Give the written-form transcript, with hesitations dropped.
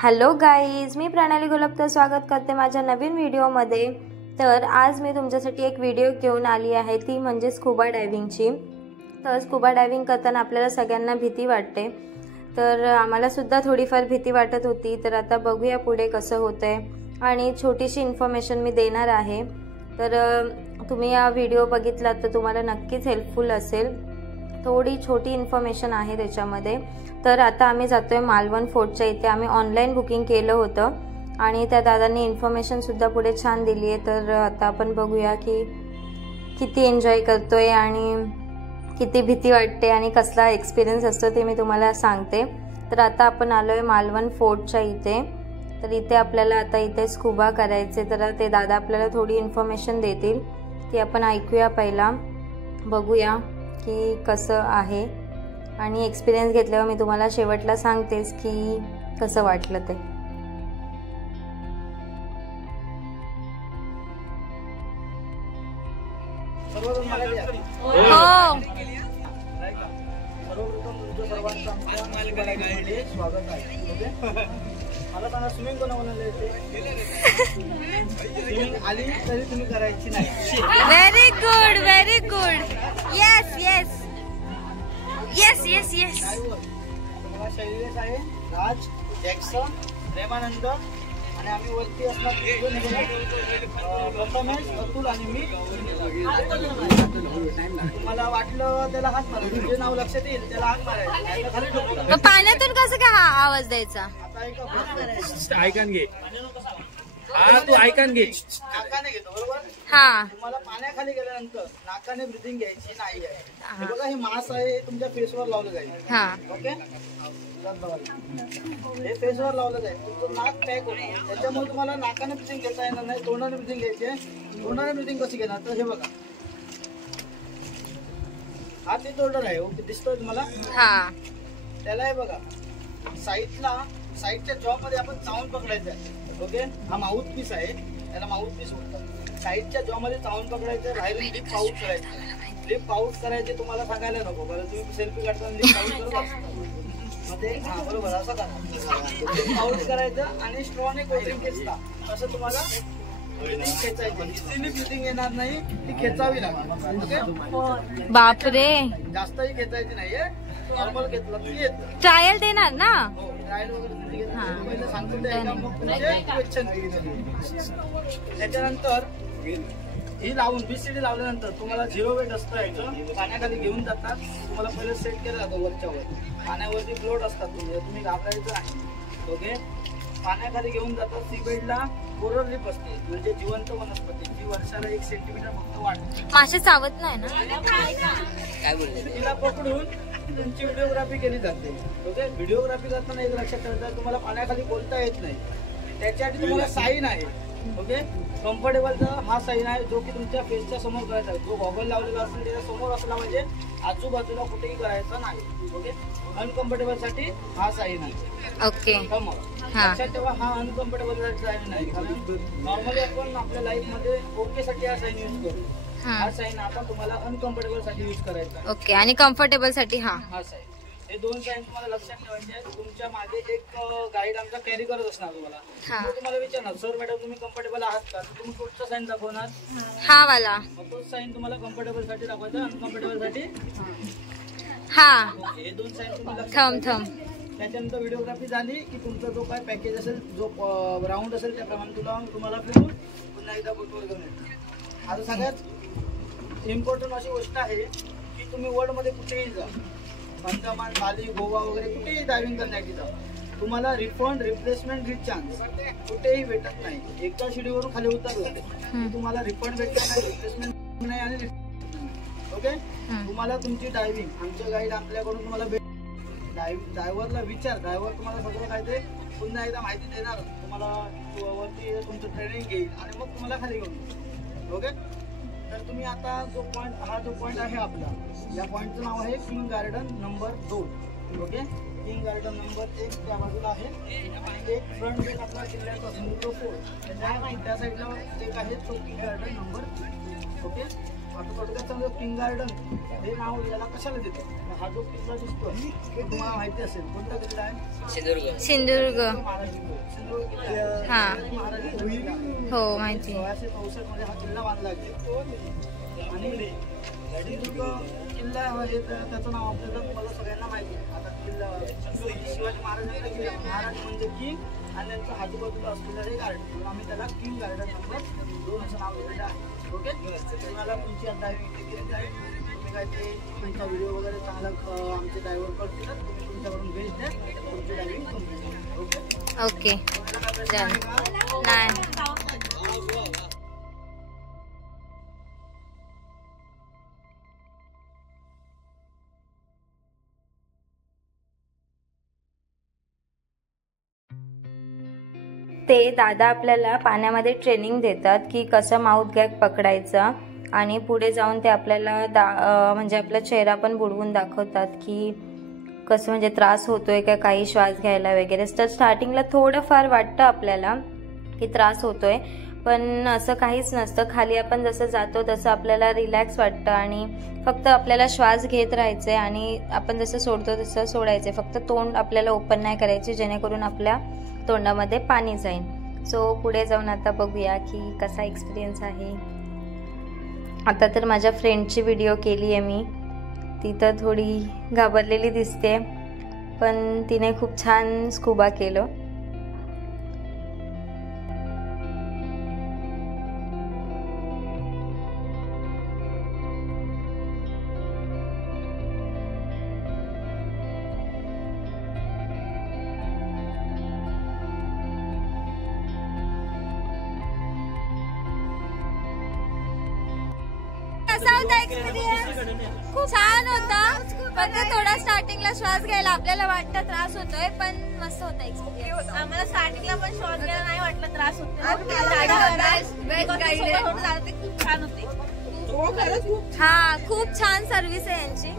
Hello guys, मी प्रणाली गुलप्ता स्वागत करते माझ्या नवीन व्हिडिओमध्ये। तर आज मी तुमच्यासाठी एक व्हिडिओ घेऊन आली आहे, ती म्हणजे स्कूबा डायव्हिंगची। तर स्कूबा डायव्हिंग करताना आपल्याला सगळ्यांना भीती वाटते, तर आम्हाला सुद्धा थोडीफार भीती वाटत होती। तर आता बघूया पुढे कसं होतंय आणि छोटीशी इन्फॉर्मेशन मी देणार आहे। तर तुम्ही हा व्हिडिओ बघितलात तर तुम्हाला नक्कीच हेल्पफुल असेल। थोडी छोटी इन्फॉर्मेशन आहे त्याच्यामध्ये। तर आता आम्ही जातोय मालवण फोर्टच्या इथे। आम्ही ऑनलाईन बुकिंग केलं होतं आणि त्या दादांनी इन्फॉर्मेशन सुद्धा पुढे छान दिली आहे। तर आता आपण बघूया की किती एन्जॉय करतोय आणि किती भीती वाटते आणि कसला एक्सपिरियन्स असतो ते मी तुम्हाला सांगते। तर आता आपण आलोय मालवण फोर्टच्या इथे। तर इथे आपल्याला आता इथे स्कूबा करायचे, तर ते दादा आपल्याला थोडी इन्फॉर्मेशन देतील, ती आपण ऐकूया, पहिला बघूया की कसं आहे आणि एक्सपिरियन्स घेतल्यावर मी तुम्हाला शेवटला सांगतेस की कसं वाटलं ते। स्वागत आहे। मला सांगा, स्विमिंग कोणाला येते? स्विमिंग आली तरी तुम्ही करायची नाही। Very good, very good. Yes yes yes yes yes. तुम्हाला शैलेश आहे, राज, जॅक्सन, प्रेमानंद आणि आम्ही वरती असणार प्रथमेश, अतुल आणि मी। तुम्हाला वाटलं त्याला हात मारा, तुझे नाव लक्षात येईल त्याला हात मारायचं, खाली ठोकू। पाण्यातून कसं काय हा आवाज द्यायचा? आता ऐका, ऐकून घे। हा, तू ऐकून घे। नाकाने घेतो, बरोबर? हा, तुम्हाला पाण्याखाली गेल्यानंतर नाकाने ब्रिथिंग घ्यायची नाही आहे। हे बघा, हे मास्क आहे, तुमच्या फेसवर लावलं जाईल। हा, ओके, हे फेसवर लावलं जाईल, तुमचं नाक पॅक होतं, त्याच्यामुळे तुम्हाला नाकाने ब्रिथिंग घेता येणार नाही, तोंडाने ब्रिथिंग घ्यायची। तोंडाने ब्रिथिंग कशी घेणार? तर हे बघा, हा ते तोंडर आहे, ओके, दिसतोय तुम्हाला? हा, त्याला हे बघा, साईडच्या जॉब मध्ये आपण चावून पकडायचं आहे। ओके, हा माउथ पीस आहे, त्याला माउथ पीस बोलतात। साईडच्या जॉब मध्ये चावून पकडायचं, राहिलं लिप पाऊच करायचं। लिप पाऊच करायचे तुम्हाला सांगायला नको, कारण तुम्ही सेल्फी काढताना लिप पाऊच करत असता मध्ये। हा, बरोबर, असं करा, लिप पाऊच करायचं आणि स्ट्रॉने कोल्ड्रिंक खेचता, असं तुम्हाला ब्रिथिंग खेचायची। इझिली ब्रिथिंग येणार नाही, ती खेचावी लागेल। ओके, बापरे, जास्तही खेचायची नाहीये, नॉर्मल घेतला तू येत। ट्रायल देणार ना? हो, ट्रायल वगैरे पहिलं सांगतो ते ऐका, मग तुमचे क्वेश्चन। त्याच्यानंतर ही लावून बीसीडी लावल्यानंतर तुम्हाला 0 वेट असतं यायचं, पाण्याखाली घेऊन जातात, तुम्हाला पहिलं सेट केलं जातं वरच्यावर, पाण्यावरती फ्लोट असतात, तुम्ही घाबरायचं नाही। ओके, पाण्याखाली घेऊन जातात, सी बेडला कोरल लीफ असते, म्हणजे जिवंत वनस्पती, जी वर्षाला 1 सेंटीमीटर फक्त वाढते। मासे चावत नाही ना? काय बोलले? तिला पकडून तुमची व्हिडिओग्राफी केली जाते। ओके, व्हिडिओग्राफी करताना एक लक्षात ठेवायचं, तुम्हाला पाण्याखाली बोलता येत नाही, त्याच्यासाठी तुम्हाला साईन आहे। ओके, कम्फर्टेबलचा हा साईन आहे, जो की तुमच्या फेसच्या समोर करायचा आहे। जो गॉगल लावलेला असेल त्याच्या समोर असला म्हणजे आजूबाजूला कुठेही करायचा नाही। ओके, अनकम्फर्टेबल साठी हा साईन आहे। ओके, लक्षात ठेवा, हा अनकम्फर्टेबल साईन नाही, कारण नॉर्मली आपण आपल्या लाईफ मध्ये ओके साठी हा साईन यूज करतो। हा साईन आता तुम्हाला अनकम्फर्टेबल साठी यूज करायचा। ओके, आणि कम्फर्टेबल साठी हा साईन, हे 2 साईन तुम्हाला लक्षात ठेवायचे आहेत। तुमच्या मागे एक गाईड आमचा कॅरी करत असणार तुम्हाला, तो तुम्हाला विचारणार, सर मॅडम तुम्ही कम्फर्टेबल आहात का? तर तुम्ही कुठचा साईन दाखवणार? हा वाला, तोच साईन तुम्हाला कम्फर्टेबल साठी दाखवायचा, अनकम्फर्टेबल साठी हा। हे 2 साईन तुम्ही थंब थंब। त्याच्यानंतर व्हिडिओग्राफी झाली की तुमचा जो काय पॅकेज असेल, जो राऊंड असेल, त्याप्रमाणे तुम्हाला फिरून पुन्हा एकदा बोटवर घेऊन येतो। आता सगळ्यात इम्पॉर्टंट अशी गोष्ट आहे की तुम्ही वर्ल्ड मध्ये कुठेही जा, अंदमान, बाली, गोवा वगैरे कुठेही डायव्हिंग करण्याची जा, तुम्हाला रिफंड, रिप्लेसमेंट, रिचान्स कुठेही भेटत नाही। एका शिडीवरून खाली उतरलं तुम्हाला रिफंड भेटत नाही, रिप्लेसमेंट नाही आणि ओके, तुम्हाला तुमची डायव्हिंग आमचे गाईड आपल्याकडून तुम्हाला ड्रायव्हरला विचार, ड्रायव्हर तुम्हाला सगळं काय ते पुन्हा एकदा माहिती देणार, तुम्हाला वरती तुमचं ट्रेनिंग घेईल आणि मग तुम्हाला खाली घेऊन। ओके, तर तुम्ही आता जो पॉईंट, हा जो पॉईंट आहे आपला, या पॉईंटचं नाव आहे king garden number 2। Okay, king garden number 1 त्या बाजूला आहे, एक फ्रंट गेट आपला किल्ल्याचा समुद्र फोर्ट, त्या साईडला एक आहे तो किंग गार्डन नंबर। ओके, आता थोडक्यात सांगतो, किंग गार्डन हे नाव याला कशाला देतं? हा जो किल्ला दिसतो हे तुम्हाला माहिती असेल, कोणता किल्ला आहे? सिंधुदुर्ग। महाराष्ट्र हा. महाराज किल्ला. हो माहिती. 1664 मध्ये हा किल्ला बांधला गेला. आणि सिंधुदुर्ग किल्ला आहे त्याचं नाव आपल्याला मला सगळ्यांना माहिती आहे. आता किल्ला शिवाजी महाराज म्हणजे किंग आणि त्यांचं आजूबाजूला असलेलं हे गार्डन म्हणून आम्ही त्याला किंग गार्डन नंबर 2 असं नाव दिलेलं आहे. ओके. तुम्हाला तुमची ड्रायव्हिंग टिकीट आहे, तुम्ही काय ते तुमचा व्हिडिओ वगैरे चांगला आमचे ड्रायव्हर करतील, तुम्ही तुमच्याकडून भेट द्या, तुमची ड्रायव्हिंग कम्प्लीट. Okay okay. नाही. ते दादा आपल्याला पाण्यामध्ये ट्रेनिंग देतात की कसं माउथ गॅग पकडायचं आणि पुढे जाऊन ते आपल्याला म्हणजे आपला चेहरा पण बुडवून दाखवतात की कसं म्हणजे त्रास होतोय का काही श्वास घ्यायला वगैरे. तर स्टार्टिंगला थोडंफार वाटतं आपल्याला की त्रास होतोय, पण असं काहीच नसतं. खाली आपण जसं जातो तसं आपल्याला रिलॅक्स वाटतं आणि फक्त आपल्याला श्वास घेत राहायचे आणि आपण जसं सोडतो तसं सोडायचे. फक्त तोंड आपल्याला ओपन नाही करायचे जेणेकरून आपल्या तोंडामध्ये पाणी जाईल. सो पुढे जाऊन आता बघूया की कसा एक्सपिरियन्स आहे. आता तर माझ्या फ्रेंडची व्हिडिओ केली आहे मी. ती तर थोडी घाबरलेली दिसते, पण तिने खूप छान स्कुबा केलं. खूप छान होता. फक्त थोडा स्टार्टिंगला श्वास घ्यायला आपल्याला वाटतं त्रास होतोय, पण मस्त होता एक्सपिरियन्स. आम्हाला स्टार्टिंगला पण श्वास घ्यायला नाही वाटलं त्रास होतो. खूप छान होते. हा खूप छान सर्व्हिस आहे यांची.